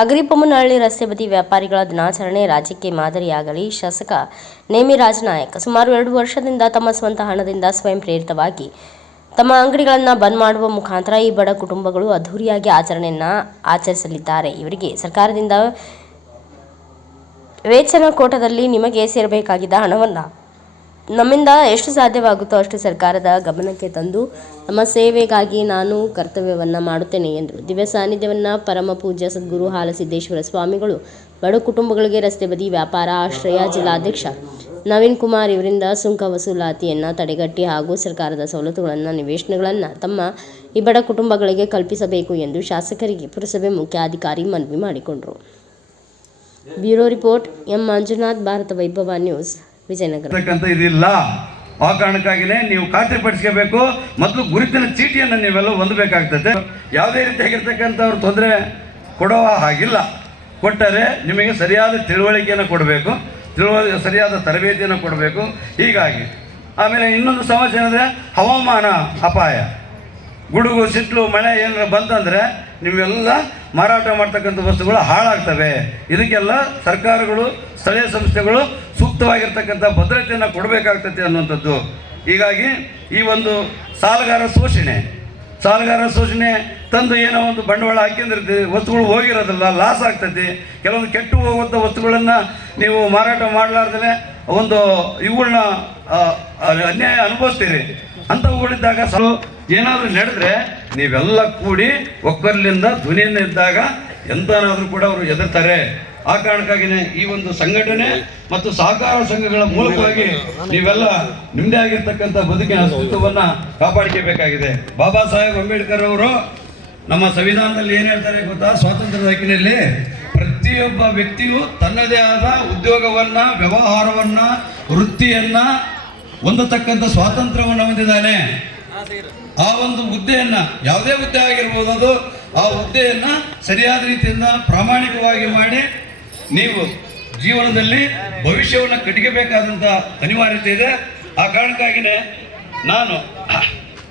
ಅಗರಿಬೊಮ್ಮನಹಳ್ಳಿ ರಸ್ತೆ ಬದಿ ವ್ಯಾಪಾರಿಗಳ ದಿನಾಚರಣೆ ರಾಜ್ಯಕ್ಕೆ ಮಾದರಿಯಾಗಲಿ. ಶಾಸಕ ನೇಮಿರಾಜ್ ನಾಯಕ್ ಸುಮಾರು 2 ವರ್ಷದಿಂದ ತಮ್ಮ ಸ್ವಂತ ಹಣದಿಂದ ಸ್ವಯಂ ಪ್ರೇರಿತವಾಗಿ ತಮ್ಮ ಅಂಗಡಿಗಳನ್ನು ಬಂದ್ ಮಾಡುವ ಮುಖಾಂತರ ಈ ಬಡ ಕುಟುಂಬಗಳು ಅದ್ಧೂರಿಯಾಗಿ ಆಚರಣೆಯನ್ನು ಆಚರಿಸಲಿದ್ದಾರೆ. ಇವರಿಗೆ ಸರ್ಕಾರದಿಂದ ವೇತನ ಕೋಟಾದಲ್ಲಿ ನಿಮಗೆ ಸೇರಬೇಕಾಗಿದ್ದ ಹಣವನ್ನು ನಮ್ಮಿಂದ ಎಷ್ಟು ಸಾಧ್ಯವಾಗುತ್ತೋ ಅಷ್ಟು ಸರ್ಕಾರದ ಗಮನಕ್ಕೆ ತಂದು ನಮ್ಮ ಸೇವೆಗಾಗಿ ನಾನು ಕರ್ತವ್ಯವನ್ನು ಮಾಡುತ್ತೇನೆ ಎಂದರು. ದಿವ್ಯ ಸಾನ್ನಿಧ್ಯವನ್ನು ಪರಮ ಪೂಜ್ಯ ಸದ್ಗುರು ಹಾಲಸಿದ್ದೇಶ್ವರ ಸ್ವಾಮಿಗಳು ಬಡ ಕುಟುಂಬಗಳಿಗೆ ರಸ್ತೆ ಬದಿ ವ್ಯಾಪಾರ ಆಶ್ರಯ ಜಿಲ್ಲಾಧ್ಯಕ್ಷ ನವೀನ್ ಕುಮಾರ್ ಇವರಿಂದ ಸುಂಕ ವಸೂಲಾತಿಯನ್ನು ತಡೆಗಟ್ಟಿ ಹಾಗೂ ಸರ್ಕಾರದ ಸವಲತ್ತುಗಳನ್ನು ನಿವೇಶನಗಳನ್ನು ತಮ್ಮ ಈ ಬಡ ಕುಟುಂಬಗಳಿಗೆ ಕಲ್ಪಿಸಬೇಕು ಎಂದು ಶಾಸಕರಿಗೆ ಪುರಸಭೆ ಮುಖ್ಯಾಧಿಕಾರಿ ಮನವಿ ಮಾಡಿಕೊಂಡರು. Bureau report M Manjunath, Bharat ವೈಭವ ನ್ಯೂಸ್, ವಿಜಯನಗರ. ಇದಿಲ್ಲ, ಆ ಕಾರಣಕ್ಕಾಗಿಯೇ ನೀವು ಖಾತ್ರಿಪಡಿಸ್ಕೋಬೇಕು. ಮೊದಲು ಗುರುತಿನ ಚೀಟಿಯನ್ನು ನೀವೆಲ್ಲ ಹೊಂದಬೇಕಾಗ್ತದೆ. ಯಾವುದೇ ರೀತಿಯಾಗಿರ್ತಕ್ಕಂಥವ್ರು ತೊಂದರೆ ಕೊಡುವ ಹಾಗಿಲ್ಲ. ಕೊಟ್ಟರೆ ನಿಮಗೆ ಸರಿಯಾದ ತಿಳುವಳಿಕೆಯನ್ನು ಕೊಡಬೇಕು, ಸರಿಯಾದ ತರಬೇತಿಯನ್ನು ಕೊಡಬೇಕು. ಹೀಗಾಗಿ ಆಮೇಲೆ ಇನ್ನೊಂದು ಸಮಸ್ಯೆ ಅಂದರೆ ಹವಾಮಾನ ಅಪಾಯ, ಗುಡುಗು ಸಿಟ್ಲು ಮಳೆ ಏನಾರ ಬಂತಂದರೆ ನೀವೆಲ್ಲ ಮಾರಾಟ ಮಾಡ್ತಕ್ಕಂಥ ವಸ್ತುಗಳು ಹಾಳಾಗ್ತವೆ. ಇದಕ್ಕೆಲ್ಲ ಸರ್ಕಾರಗಳು ಸ್ಥಳೀಯ ಸಂಸ್ಥೆಗಳು ಸೂಕ್ತವಾಗಿರ್ತಕ್ಕಂಥ ಭದ್ರತೆಯನ್ನು ಕೊಡಬೇಕಾಗ್ತದೆ ಅನ್ನುವಂಥದ್ದು. ಹೀಗಾಗಿ ಈ ಒಂದು ಸಾಲಗಾರ ಶೋಷಣೆ ತಂದು ಏನೋ ಒಂದು ಬಂಡವಾಳ ಹಾಕಿಂದಿರ್ತೀವಿ, ವಸ್ತುಗಳು ಹೋಗಿರೋದಿಲ್ಲ, ಲಾಸ್ ಆಗ್ತೈತಿ. ಕೆಲವೊಂದು ಕೆಟ್ಟು ಹೋಗುವಂಥ ವಸ್ತುಗಳನ್ನು ನೀವು ಮಾರಾಟ ಮಾಡಲಾರ್ದೇ ಒಂದು ಇವುಗಳನ್ನ ಅನ್ಯಾಯ ಅನುಭವಿಸ್ತೀರಿ. ಅಂಥವುಗಳಿದ್ದಾಗ ಏನಾದರೂ ನಡೆದ್ರೆ ನೀವೆಲ್ಲ ಕೂಡಿ ಒಕ್ಕರ್ಲಿಂದ ಧ್ವನಿಯಿಂದ ಇದ್ದಾಗ ಎಂತನಾದರೂ ಕೂಡ ಅವರು ಎದುರ್ತಾರೆ. ಆ ಕಾರಣಕ್ಕಾಗಿಯೇ ಈ ಒಂದು ಸಂಘಟನೆ ಮತ್ತು ಸಹಕಾರ ಸಂಘಗಳ ಮೂಲಕವಾಗಿ ನೀವೆಲ್ಲ ನಿಮ್ಮದೇ ಆಗಿರ್ತಕ್ಕಂಥ ಬದುಕಿನ ಅಸ್ತಿತ್ವವನ್ನು ಕಾಪಾಡಿಕಬೇಕಾಗಿದೆ. ಬಾಬಾ ಸಾಹೇಬ್ ಅಂಬೇಡ್ಕರ್ ಅವರು ನಮ್ಮ ಸಂವಿಧಾನದಲ್ಲಿ ಏನು ಹೇಳ್ತಾರೆ ಗೊತ್ತಾ? ಸ್ವಾತಂತ್ರ್ಯದ ಹಕ್ಕಿನಲ್ಲಿ ಪ್ರತಿಯೊಬ್ಬ ವ್ಯಕ್ತಿಯು ತನ್ನದೇ ಆದ ಉದ್ಯೋಗವನ್ನು, ವ್ಯವಹಾರವನ್ನು, ವೃತ್ತಿಯನ್ನು ಹೊಂದತಕ್ಕಂಥ ಸ್ವಾತಂತ್ರ್ಯವನ್ನು ಹೊಂದಿದ್ದಾನೆ. ಆ ಒಂದು ಹುದ್ದೆಯನ್ನು, ಯಾವುದೇ ಹುದ್ದೆ ಆಗಿರ್ಬೋದು, ಅದು ಆ ಹುದ್ದೆಯನ್ನು ಸರಿಯಾದ ರೀತಿಯಿಂದ ಪ್ರಾಮಾಣಿಕವಾಗಿ ಮಾಡಿ ನೀವು ಜೀವನದಲ್ಲಿ ಭವಿಷ್ಯವನ್ನು ಕಟ್ಟಿಗೆಬೇಕಾದಂಥ ಅನಿವಾರ್ಯತೆ ಇದೆ. ಆ ಕಾರಣಕ್ಕಾಗಿಯೇ ನಾನು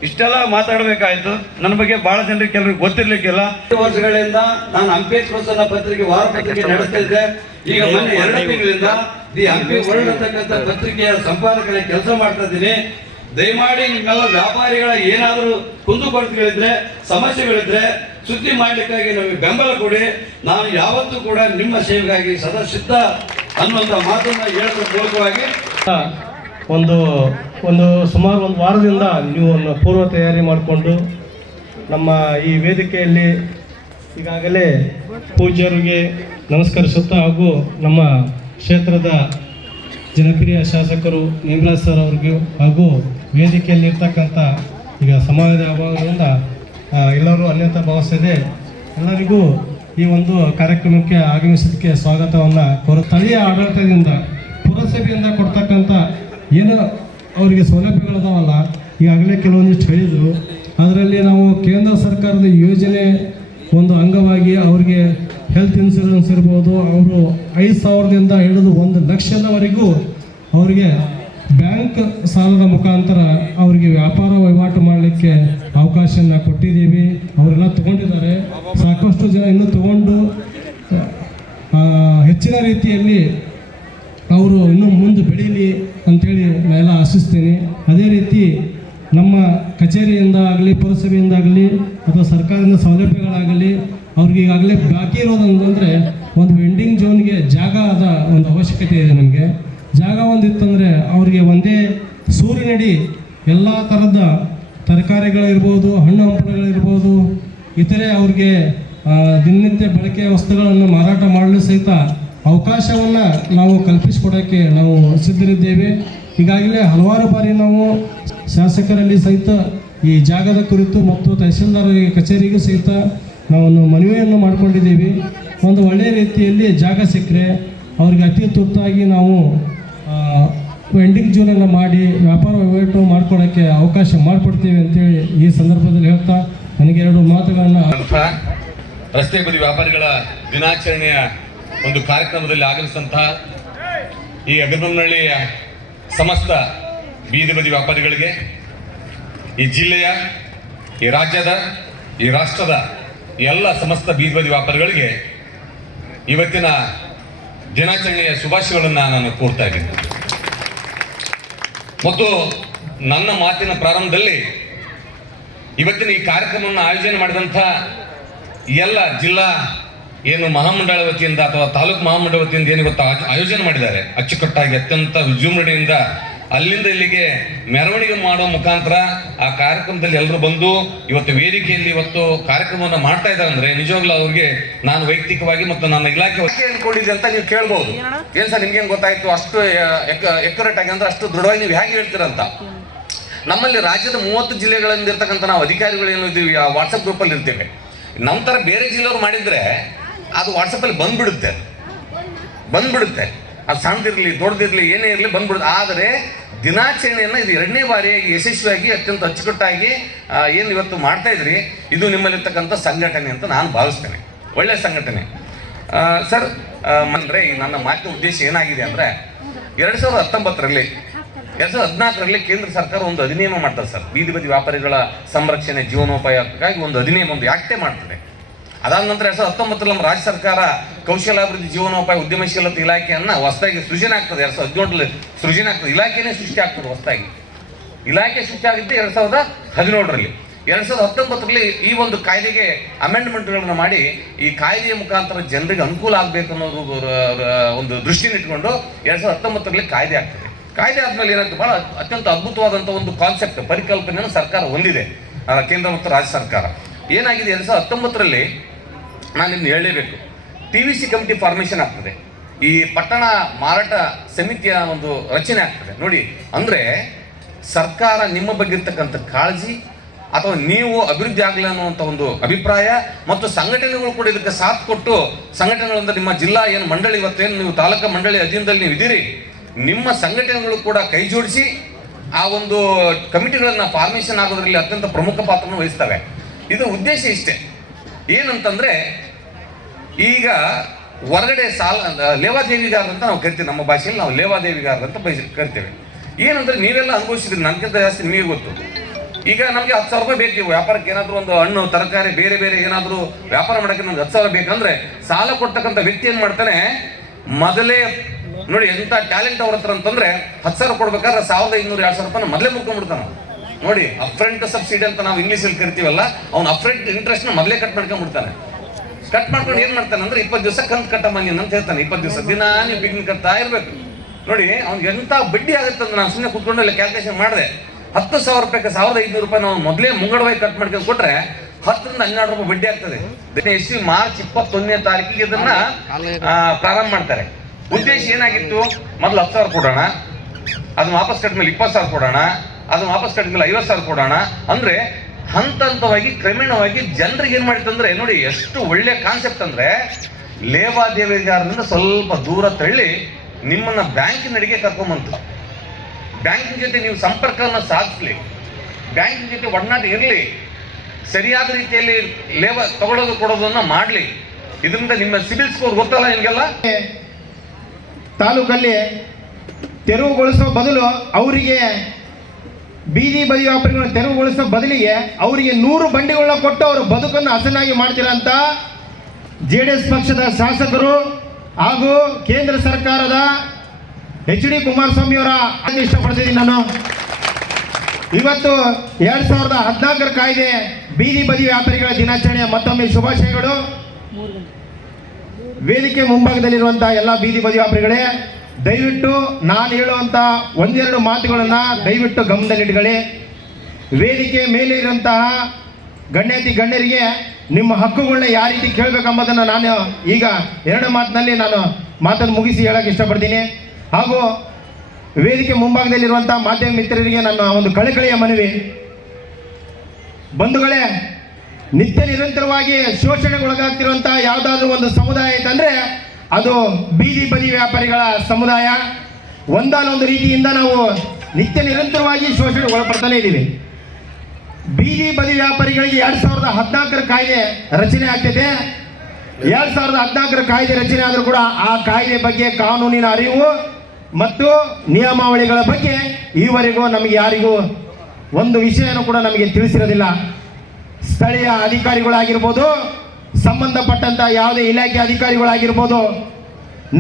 ಇಷ್ಟೆಲ್ಲ ಮಾತಾಡಬೇಕಾಯಿತು. ನನ್ನ ಬಗ್ಗೆ ಭಾಳ ಜನರಿಗೆ ಕೆಲವರಿಗೆ ಗೊತ್ತಿರಲಿಕ್ಕಿಲ್ಲ. 2 ವರ್ಷಗಳಿಂದ ನಾನು ಹಂಪಿ ಪ್ರೋತ್ಸಾಹ ಪತ್ರಿಕೆ, ವಾರ ಪತ್ರಿಕೆ ನಡೆಸ್ತಾ ಇದ್ದೆ. ಈಗ ಮೊನ್ನೆ 2 ತಿಂಗಳಿಂದ ದಿ ಹಂಪಿ ವರ್ಲ್ಡ್ ಅಂತಕ್ಕಂಥ ಪತ್ರಿಕೆಯ ಸಂಪಾದಕನ ಕೆಲಸ ಮಾಡ್ತಾ ಇದ್ದೀನಿ. ದಯಮಾಡಿ ನಿಮ್ಮೆಲ್ಲ ವ್ಯಾಪಾರಿಗಳ ಏನಾದರೂ ಕುಂದುಕೊರತೆಗಳಿದ್ರೆ, ಸಮಸ್ಯೆಗಳಿದ್ರೆ ಸುದ್ದಿ ಮಾಡಲಿಕ್ಕಾಗಿ ನಮಗೆ ಬೆಂಬಲ ಕೊಡಿ. ನಾನು ಯಾವತ್ತೂ ಕೂಡ ನಿಮ್ಮ ಸೇವೆಗಾಗಿ ಸದಾ ಸಿದ್ಧ ಅನ್ನುವಂಥ ಮಾತನ್ನು ಹೇಳೋದ್ರ ಮೂಲಕವಾಗಿ ಸುಮಾರು 1 ವಾರದಿಂದ ನೀವು ಒಂದು ಪೂರ್ವ ತಯಾರಿ ಮಾಡಿಕೊಂಡು ನಮ್ಮ ಈ ವೇದಿಕೆಯಲ್ಲಿ ಈಗಾಗಲೇ ಪೂಜ್ಯರಿಗೆ ನಮಸ್ಕರಿಸುತ್ತಾ ಹಾಗೂ ನಮ್ಮ ಕ್ಷೇತ್ರದ ಜನಪ್ರಿಯ ಶಾಸಕರು ನೇಮಿರಾಜ್ ಸರ್ ಅವ್ರಿಗೂ ಹಾಗೂ ವೇದಿಕೆಯಲ್ಲಿರ್ತಕ್ಕಂಥ ಈಗ ಸಮಾಜದ ಅಭಾವದಿಂದ ಎಲ್ಲರೂ ಅನ್ಯತಾ ಭಾವಿಸಿದೆ. ಎಲ್ಲರಿಗೂ ಈ ಒಂದು ಕಾರ್ಯಕ್ರಮಕ್ಕೆ ಆಗಮಿಸೋದಕ್ಕೆ ಸ್ವಾಗತವನ್ನು ಸ್ಥಳೀಯ ಆಡಳಿತದಿಂದ, ಪುರಸಭೆಯಿಂದ ಕೊಡ್ತಕ್ಕಂಥ ಏನು ಅವರಿಗೆ ಸೌಲಭ್ಯಗಳದಾವಲ್ಲ, ಈಗಾಗಲೇ ಕೆಲವೊಂದಿಷ್ಟು ಹೇಳಿದರು. ಅದರಲ್ಲಿ ನಾವು ಕೇಂದ್ರ ಸರ್ಕಾರದ ಯೋಜನೆ ಒಂದು ಅಂಗವಾಗಿ ಅವರಿಗೆ ಹೆಲ್ತ್ ಇನ್ಶೂರೆನ್ಸ್ ಇರ್ಬೋದು, ಅವರು 5,000ದಿಂದ ಹಿಡಿದು 1 ಲಕ್ಷದವರೆಗೂ ಅವರಿಗೆ ಬ್ಯಾಂಕ್ ಸಾಲದ ಮುಖಾಂತರ ಅವರಿಗೆ ವ್ಯಾಪಾರ ವಹಿವಾಟು ಮಾಡಲಿಕ್ಕೆ ಅವಕಾಶನ ಕೊಟ್ಟಿದ್ದೀವಿ. ಅವರೆಲ್ಲ ತಗೊಂಡಿದ್ದಾರೆ. ಸಾಕಷ್ಟು ಜನ ಇನ್ನೂ ತಗೊಂಡು ಹೆಚ್ಚಿನ ರೀತಿಯಲ್ಲಿ ಅವರು ಇನ್ನೂ ಮುಂದೆ ಬೆಳೀಲಿ ಅಂಥೇಳಿ ನಾನೆಲ್ಲ ಆಶಿಸ್ತೀನಿ. ಅದೇ ರೀತಿ ನಮ್ಮ ಕಚೇರಿಯಿಂದ ಆಗಲಿ, ಪುರಸಭೆಯಿಂದಾಗಲಿ ಅಥವಾ ಸರ್ಕಾರದಿಂದ ಸೌಲಭ್ಯಗಳಾಗಲಿ ಅವ್ರಿಗೆ ಈಗಾಗಲೇ ಬಾಕಿ ಇರೋದಂದರೆ ಒಂದು ವೆಂಡಿಂಗ್ ಝೋನ್ಗೆ ಜಾಗದ ಒಂದು ಅವಶ್ಯಕತೆ ಇದೆ. ನಮಗೆ ಜಾಗ ಒಂದಿತ್ತಂದರೆ ಅವ್ರಿಗೆ ಒಂದೇ ಸೂರಿನಡಿ ಎಲ್ಲ ಥರದ ತರಕಾರಿಗಳಿರ್ಬೋದು, ಹಣ್ಣು ಹಂಪಲುಗಳಿರ್ಬೋದು, ಇತರೆ ಅವ್ರಿಗೆ ದಿನನಿತ್ಯ ಬಳಕೆಯ ವಸ್ತುಗಳನ್ನು ಮಾರಾಟ ಮಾಡಲು ಸಹಿತ ಅವಕಾಶವನ್ನು ನಾವು ಕಲ್ಪಿಸಿಕೊಡೋಕ್ಕೆ ನಾವು ಸಿದ್ಧರಿದ್ದೇವೆ. ಈಗಾಗಲೇ ಹಲವಾರು ಬಾರಿ ನಾವು ಶಾಸಕರಲ್ಲಿ ಸಹಿತ ಈ ಜಾಗದ ಕುರಿತು ಮತ್ತು ತಹಸೀಲ್ದಾರ್ ಕಚೇರಿಗೂ ಸಹಿತ ನಾವು ಮನವಿಯನ್ನು ಮಾಡಿಕೊಂಡಿದ್ದೀವಿ. ಒಂದು ಒಳ್ಳೆಯ ರೀತಿಯಲ್ಲಿ ಜಾಗ ಸಿಕ್ಕರೆ ಅವ್ರಿಗೆ ಅತಿ ತುರ್ತಾಗಿ ನಾವು ವೆಂಡಿಂಗ್ ಝೋನನ್ನು ಮಾಡಿ ವ್ಯಾಪಾರ ವಹಿವಾಟು ಮಾಡ್ಕೊಳ್ಳೋಕ್ಕೆ ಅವಕಾಶ ಮಾಡಿಕೊಡ್ತೀವಿ ಅಂತೇಳಿ ಈ ಸಂದರ್ಭದಲ್ಲಿ ಹೇಳ್ತಾ ನನಗೆ 2 ಮಾತುಗಳನ್ನು. ರಸ್ತೆ ಬದಿ ವ್ಯಾಪಾರಿಗಳ ದಿನಾಚರಣೆಯ ಒಂದು ಕಾರ್ಯಕ್ರಮದಲ್ಲಿ ಆಗಮಿಸಿದಂತಹ ಈ ಅಗರಿಬೊಮ್ಮನಹಳ್ಳಿಯ ಸಮಸ್ತ ಬೀದಿ ಬದಿ ವ್ಯಾಪಾರಿಗಳಿಗೆ, ಈ ಜಿಲ್ಲೆಯ, ಈ ರಾಜ್ಯದ, ಈ ರಾಷ್ಟ್ರದ ಎಲ್ಲ ಸಮಸ್ತ ಬೀದಿ ಬದಿ ವ್ಯಾಪಾರಿಗಳಿಗೆ ಇವತ್ತಿನ ದಿನಾಚರಣೆಯ ಶುಭಾಶಯಗಳನ್ನು ನಾನು ಕೋರ್ತಾ ಇದ್ದೀನಿ. ಮತ್ತು ನನ್ನ ಮಾತಿನ ಪ್ರಾರಂಭದಲ್ಲಿ ಇವತ್ತಿನ ಈ ಕಾರ್ಯಕ್ರಮವನ್ನು ಆಯೋಜನೆ ಮಾಡಿದಂಥ ಎಲ್ಲ ಜಿಲ್ಲಾ ಏನು ಮಹಾಮಂಡಳ ವತಿಯಿಂದ ಅಥವಾ ತಾಲೂಕು ಮಹಾಮಂಡಳ ವತಿಯಿಂದ ಏನು ಇವತ್ತು ಆಯೋಜನೆ ಮಾಡಿದ್ದಾರೆ, ಅಚ್ಚುಕಟ್ಟಾಗಿ ಅತ್ಯಂತ ವಿಜೃಂಭಣೆಯಿಂದ ಅಲ್ಲಿಂದ ಇಲ್ಲಿಗೆ ಮೆರವಣಿಗೆ ಮಾಡುವ ಮುಖಾಂತರ ಆ ಕಾರ್ಯಕ್ರಮದಲ್ಲಿ ಎಲ್ಲರೂ ಬಂದು ಇವತ್ತು ವೇದಿಕೆಯಲ್ಲಿ ಇವತ್ತು ಕಾರ್ಯಕ್ರಮವನ್ನು ಮಾಡ್ತಾ ಇದ್ದಾರೆ ಅಂದ್ರೆ ನಿಜವಾಗ್ಲೂ ಅವ್ರಿಗೆ ನಾನು ವೈಯಕ್ತಿಕವಾಗಿ ಮತ್ತು ನನ್ನ ಇಲಾಖೆ ಅನ್ಕೊಂಡಿದ್ದೆ ಅಂತ ನೀವು ಕೇಳ್ಬೋದು. ಏನ್ ಸರ್ ನಿಮ್ಗೇನು ಗೊತ್ತಾಯ್ತು ಅಷ್ಟು ಎಕ್ಯುರೇಟ್ ಆಗಿ ಅಂದ್ರೆ ಅಷ್ಟು ದೃಢವಾಗಿ ನೀವು ಹೇಗೆ ಹೇಳ್ತೀರಂತ. ನಮ್ಮಲ್ಲಿ ರಾಜ್ಯದ 30 ಜಿಲ್ಲೆಗಳಿಂದ ಇರ್ತಕ್ಕಂಥ ನಾವು ಅಧಿಕಾರಿಗಳು ಏನು ಇದ್ದೀವಿ ಆ ವಾಟ್ಸಪ್ ಗ್ರೂಪಲ್ಲಿ ಇರ್ತೇವೆ. ನಮ್ಮ ಥರ ಬೇರೆ ಜಿಲ್ಲೆಯವರು ಮಾಡಿದ್ರೆ ಅದು ವಾಟ್ಸಪ್ಪಲ್ಲಿ ಬಂದ್ಬಿಡುತ್ತೆ, ಅದು ಸಣ್ಣದಿರಲಿ ದೊಡ್ಡದಿರಲಿ ಏನೇ ಇರಲಿ ಬಂದ್ಬಿಡುತ್ತೆ. ಆದರೆ ದಿನಾಚರಣೆಯನ್ನು ಇದು 2ನೇ ಬಾರಿಯಾಗಿ ಯಶಸ್ವಿಯಾಗಿ ಅತ್ಯಂತ ಅಚ್ಚುಕಟ್ಟಾಗಿ ಏನು ಇವತ್ತು ಮಾಡ್ತಾ ಇದ್ರಿ, ಇದು ನಿಮ್ಮಲ್ಲಿರ್ತಕ್ಕಂಥ ಸಂಘಟನೆ ಅಂತ ನಾನು ಭಾವಿಸ್ತೇನೆ. ಒಳ್ಳೆಯ ಸಂಘಟನೆ ಸರ್. ಅಂದರೆ ನನ್ನ ಮಾತಿನ ಉದ್ದೇಶ ಏನಾಗಿದೆ ಅಂದರೆ 2019ರಲ್ಲಿ 2014ರಲ್ಲಿ ಕೇಂದ್ರ ಸರ್ಕಾರ ಒಂದು ಅಧಿನಿಯಮ ಮಾಡ್ತದೆ ಸರ್, ಬೀದಿ ಬದಿ ವ್ಯಾಪಾರಿಗಳ ಸಂರಕ್ಷಣೆ ಜೀವನೋಪಾಯಕ್ಕಾಗಿ ಒಂದು ಅಧಿನಿಯಮ, ಒಂದು ಆಕ್ಟೇ ಮಾಡ್ತದೆ. ಅದಾದ ನಂತರ 2019ರಲ್ಲಿ ನಮ್ಮ ರಾಜ್ಯ ಸರ್ಕಾರ ಕೌಶಲಾಭಿವೃದ್ಧಿ ಜೀವನೋಪಾಯ ಉದ್ಯಮಶೀಲತೆ ಇಲಾಖೆಯನ್ನು ಹೊಸದಾಗಿ ಸೃಜನೆ ಆಗ್ತದೆ. 2017ರಲ್ಲಿ ಸೃಜನೆ ಆಗ್ತದೆ, ಇಲಾಖೆನೇ ಸೃಷ್ಟಿ ಆಗ್ತದೆ. ಹೊಸದಾಗಿ ಇಲಾಖೆ ಸೃಷ್ಟಿ ಆಗಿದ್ದೆ 2017ರಲ್ಲಿ. 2019ರಲ್ಲಿ ಈ ಒಂದು ಕಾಯ್ದೆಗೆ ಅಮೆಂಡ್ಮೆಂಟ್ಗಳನ್ನು ಮಾಡಿ ಈ ಕಾಯ್ದೆಯ ಮುಖಾಂತರ ಜನರಿಗೆ ಅನುಕೂಲ ಆಗಬೇಕು ಅನ್ನೋದು ಒಂದು ದೃಷ್ಟಿನ ಇಟ್ಕೊಂಡು 2019ರಲ್ಲಿ ಕಾಯ್ದೆ ಆಗ್ತದೆ. ಕಾಯ್ದೆ ಆದಮೇಲೆ ಏನಾಗ್ತದೆ, ಭಾಳ ಅತ್ಯಂತ ಅದ್ಭುತವಾದಂಥ ಒಂದು ಕಾನ್ಸೆಪ್ಟ್ ಪರಿಕಲ್ಪನೆಯನ್ನು ಸರ್ಕಾರ ಹೊಂದಿದೆ, ಕೇಂದ್ರ ಮತ್ತು ರಾಜ್ಯ ಸರ್ಕಾರ. ಏನಾಗಿದೆ 2019ರಲ್ಲಿ ನಾನು ಇನ್ನು ಹೇಳಲೇಬೇಕು, TVC ಕಮಿಟಿ ಫಾರ್ಮೇಷನ್ ಆಗ್ತದೆ, ಈ ಪಟ್ಟಣ ಮಾರಾಟ ಸಮಿತಿಯ ಒಂದು ರಚನೆ ಆಗ್ತದೆ. ನೋಡಿ, ಅಂದರೆ ಸರ್ಕಾರ ನಿಮ್ಮ ಬಗ್ಗೆ ಇರ್ತಕ್ಕಂಥ ಕಾಳಜಿ ಅಥವಾ ನೀವು ಅಭಿವೃದ್ಧಿ ಆಗಲಿ ಅನ್ನುವಂಥ ಒಂದು ಅಭಿಪ್ರಾಯ ಮತ್ತು ಸಂಘಟನೆಗಳು ಕೂಡ ಇದಕ್ಕೆ ಸಾಥ್ ಕೊಟ್ಟು ಸಂಘಟನೆಗಳಿಂದ ನಿಮ್ಮ ಜಿಲ್ಲಾ ಏನು ಮಂಡಳಿ ಇವತ್ತೇನು ನೀವು ತಾಲೂಕು ಮಂಡಳಿ ಅಧೀನದಲ್ಲಿ ನೀವು ಇದ್ದೀರಿ, ನಿಮ್ಮ ಸಂಘಟನೆಗಳು ಕೂಡ ಕೈ ಜೋಡಿಸಿ ಆ ಒಂದು ಕಮಿಟಿಗಳನ್ನು ಫಾರ್ಮೇಷನ್ ಆಗೋದ್ರಲ್ಲಿ ಅತ್ಯಂತ ಪ್ರಮುಖ ಪಾತ್ರವನ್ನು ವಹಿಸ್ತವೆ. ಇದು ಉದ್ದೇಶ ಇಷ್ಟೇ ಏನಂತಂದರೆ, ಈಗ ಹೊರಗಡೆ ಲೇವಾದೇವಿಗಾರರು ಅಂತ ನಾವು ಕರಿತೀವಿ, ನಮ್ಮ ಭಾಷೆಯಲ್ಲಿ ನಾವು ಲೇವಾದೇವಿಗಾರರು ಅಂತ ಕರಿತೇವೆ. ಏನಂದರೆ ನೀವೆಲ್ಲ ಅನುಭವಿಸಿದ್ರಿ, ನನಗಿಂತ ಜಾಸ್ತಿ ನಿಮಗೆ ಗೊತ್ತು. ಈಗ ನಮಗೆ 10,000 ರೂಪಾಯಿ ಬೇಕು ವ್ಯಾಪಾರಕ್ಕೆ, ಏನಾದರೂ ಒಂದು ಹಣ್ಣು ತರಕಾರಿ ಬೇರೆ ಬೇರೆ ಏನಾದರೂ ವ್ಯಾಪಾರ ಮಾಡೋಕ್ಕೆ ನಮ್ಗೆ 10,000 ಬೇಕಂದ್ರೆ ಸಾಲ ಕೊಡ್ತಕ್ಕಂಥ ವ್ಯಕ್ತಿ ಏನು ಮಾಡ್ತಾನೆ, ಮೊದಲೇ ನೋಡಿ ಎಂಥ ಟ್ಯಾಲೆಂಟ್ ಅವ್ರ ಹತ್ರ ಅಂತಂದ್ರೆ 10,000 ಕೊಡ್ಬೇಕಾದ್ರೆ 1,500-2,000 ರೂಪಾಯಿ ಮೊದಲೇ ಮುಗ್ಕೊಂಡ್ಬಿಡ್ತಾನೆ. ನೋಡಿ, ಅಪ್ರೆಂಟ್ ಸಬ್ಸಿಡಿ ಅಂತ ನಾವು ಇಂಗ್ಲೀಷಲ್ಲಿ ಕರಿತೀವಲ್ಲ, ಅವ್ನು ಅಪ್ರೆಂಟ್ ಇಂಟ್ರೆಸ್ಟ್ನ ಮೊದಲೇ ಕಟ್ ಮಾಡ್ಕೊಂಡ್ಬಿಡ್ತಾನೆ. ಕಟ್ ಮಾಡ್ಕೊಂಡು ಏನು ಮಾಡ್ತಾನೆ ಅಂದ್ರೆ 20 ದಿವಸ ಕಂತು ಕಟ್ಟಮನಿ ಅಂತ ಹೇಳ್ತಾನೆ. 20 ದಿವಸ ದಿನ ನೀವು ಬಿಗಿನ್ ಕಟ್ತಾ ಇರಬೇಕು. ನೋಡಿ, ಅವ್ನಿಗೆ ಎಂಥ ಬಡ್ಡಿ ಆಗುತ್ತೆ ಅಂದ್ರೆ ನಾನು ಸುಮ್ಮನೆ ಕೂತ್ಕೊಂಡು ಇಲ್ಲಿ ಕ್ಯಾಲ್ಕುಲೇಷನ್ ಮಾಡಿದೆ. 10,000 ರೂಪಾಯಿಗೆ 1,500 ರೂಪಾಯಿ ನಾವು ಮೊದಲೇ ಮುಂಗಡವಾಗಿ ಕಟ್ ಮಾಡ್ಕೊಂಡು ಕೊಟ್ರೆ 10ರಿಂದ 12 ರೂಪಾಯಿ ಬಡ್ಡಿ ಆಗ್ತದೆ. ಮಾರ್ಚ್ 21ನೇ ತಾರೀಕಿಗೆ ಇದನ್ನ ಪ್ರಾರಂಭ ಮಾಡ್ತಾರೆ. ಉದ್ದೇಶ ಏನಾಗಿತ್ತು, ಮೊದಲು 10,000 ಕೊಡೋಣ, ಅದನ್ನ ವಾಪಸ್ ಕಟ್ಟಿದ ಮೇಲೆ 20,000 ಕೊಡೋಣ, ಅದನ್ನ ವಾಪಸ್ ಕಟ್ಟಿದ ಮೇಲೆ 50,000 ಕೊಡೋಣ. ಅಂದ್ರೆ ಹಂತ ಹಂತವಾಗಿ ಕ್ರಮೇಣವಾಗಿ ಜನರಿಗೆ ಏನ್ ಮಾಡಿತ್ತಂದ್ರೆ, ನೋಡಿ ಎಷ್ಟು ಒಳ್ಳೆ ಕಾನ್ಸೆಪ್ಟ್ ಅಂದ್ರೆ, ಲೇವಾದೇವಿಗಾರರಿಂದ ಸ್ವಲ್ಪ ದೂರ ತಳ್ಳಿ ನಿಮ್ಮನ್ನ ಬ್ಯಾಂಕಿನ ಅಡಿಗೆ ಕರ್ಕೊಂಬಂತು. ಬ್ಯಾಂಕಿನ ಜೊತೆ ನೀವು ಸಂಪರ್ಕವನ್ನು ಸಾಧಿಸ್ಲಿ, ಬ್ಯಾಂಕಿನ ಜೊತೆ ಒಡನಾಟ ಇರಲಿ, ಸರಿಯಾದ ರೀತಿಯಲ್ಲಿ ತಗೊಳ್ಳೋದು ಕೊಡೋದನ್ನ ಮಾಡಲಿ. ಇದರಿಂದ ನಿಮ್ಮ ಸಿಬಿಲ್ ಸ್ಕೋರ್ ಗೊತ್ತಲ್ಲ ನಿಮಗೆಲ್ಲ. ತಾಲೂಕಲ್ಲಿ ತೆರವುಗೊಳಿಸೋ ಬದಲು ಅವರಿಗೆ ಬೀದಿ ಬದಿ ವ್ಯಾಪಾರಿಗಳನ್ನ ತೆರವುಗೊಳಿಸೋ ಬದಲಿಗೆ ಅವರಿಗೆ 100 ಬಂಡಿಗಳನ್ನ ಕೊಟ್ಟು ಅವರ ಬದುಕನ್ನು ಹಸನಾಗಿ ಮಾಡ್ತೀರಂತ JDS ಪಕ್ಷದ ಶಾಸಕರು ಹಾಗೂ ಕೇಂದ್ರ ಸರ್ಕಾರದ HD ಕುಮಾರಸ್ವಾಮಿ ಅವರ ಇಷ್ಟಪಡ್ತಿದ್ದೀನಿ ನಾನು. ಇವತ್ತು 2014 ಕಾಯ್ದೆ ಬೀದಿ ಬದಿ ವ್ಯಾಪಾರಿಗಳ ದಿನಾಚರಣೆಯ ಮತ್ತೊಮ್ಮೆ ಶುಭಾಶಯಗಳು. ವೇದಿಕೆ ಮುಂಭಾಗದಲ್ಲಿರುವಂಥ ಎಲ್ಲ ಬೀದಿ ಬದಿ ವ್ಯಾಪಾರಿಗಳೇ, ದಯವಿಟ್ಟು ನಾನು ಹೇಳುವಂಥ 1-2 ಮಾತುಗಳನ್ನು ದಯವಿಟ್ಟು ಗಮನದಲ್ಲಿಟ್ಕೊಳ್ಳಿ. ವೇದಿಕೆ ಮೇಲೆ ಇರುವಂತಹ ಗಣ್ಯಾತಿ ಗಣ್ಯರಿಗೆ ನಿಮ್ಮ ಹಕ್ಕುಗಳನ್ನ ಯಾವ ರೀತಿ ಕೇಳಬೇಕೆಂಬುದನ್ನು ನಾನು ಈಗ 2 ಮಾತಿನಲ್ಲಿ ನಾನು ಮಾತನ್ನು ಮುಗಿಸಿ ಹೇಳಕ್ಕೆ ಇಷ್ಟಪಡ್ತೀನಿ. ಹಾಗೂ ವೇದಿಕೆ ಮುಂಭಾಗದಲ್ಲಿರುವಂಥ ಮಾಧ್ಯಮ ಮಿತ್ರರಿಗೆ ನನ್ನ ಒಂದು ಕಳಕಳಿಯ ಮನವಿ, ಬಂಧುಗಳೇ, ನಿತ್ಯ ನಿರಂತರವಾಗಿ ಶೋಷಣೆಗೊಳಗಾಗ್ತಿರುವಂಥ ಯಾವುದಾದ್ರೂ ಒಂದು ಸಮುದಾಯ ಐತಂದರೆ ಅದು ಬೀದಿ ಬದಿ ವ್ಯಾಪಾರಿಗಳ ಸಮುದಾಯ. ಒಂದಾನೊಂದು ರೀತಿಯಿಂದ ನಾವು ನಿತ್ಯ ನಿರಂತರವಾಗಿ ಶೋಷಣೆಗೆ ಒಳಪಡ್ತಾನೆ ಇದ್ದೀವಿ. ಬೀದಿ ಬದಿ ವ್ಯಾಪಾರಿಗಳಿಗೆ 2014 ಕಾಯ್ದೆ ರಚನೆ ಆಗ್ತಿದೆ. 2014 ಕಾಯ್ದೆ ರಚನೆ ಆದರೂ ಕೂಡ ಆ ಕಾಯ್ದೆ ಬಗ್ಗೆ ಕಾನೂನಿನ ಅರಿವು ಮತ್ತು ನಿಯಮಾವಳಿಗಳ ಬಗ್ಗೆ ಈವರೆಗೂ ನಮಗೆ ಯಾರಿಗೂ ಒಂದು ವಿಷಯನೂ ಕೂಡ ನಮಗೆ ತಿಳಿಸಿರೋದಿಲ್ಲ. ಸ್ಥಳೀಯ ಅಧಿಕಾರಿಗಳಾಗಿರ್ಬೋದು ಸಂಬಂಧಪಟ್ಟಂಥ ಯಾವುದೇ ಇಲಾಖೆ ಅಧಿಕಾರಿಗಳಾಗಿರ್ಬೋದು,